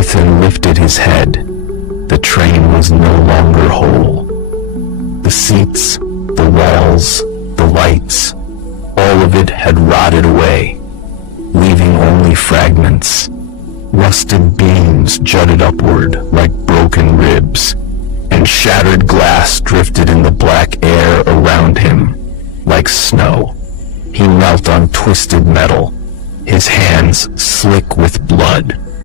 Ethan lifted his head. The train was no longer whole. The seats, the walls, the lights, all of it had rotted away, leaving only fragments. Rusted beams jutted upward like broken ribs, and shattered glass drifted in the black air around him like snow. He knelt on twisted metal, his hands slick with blood.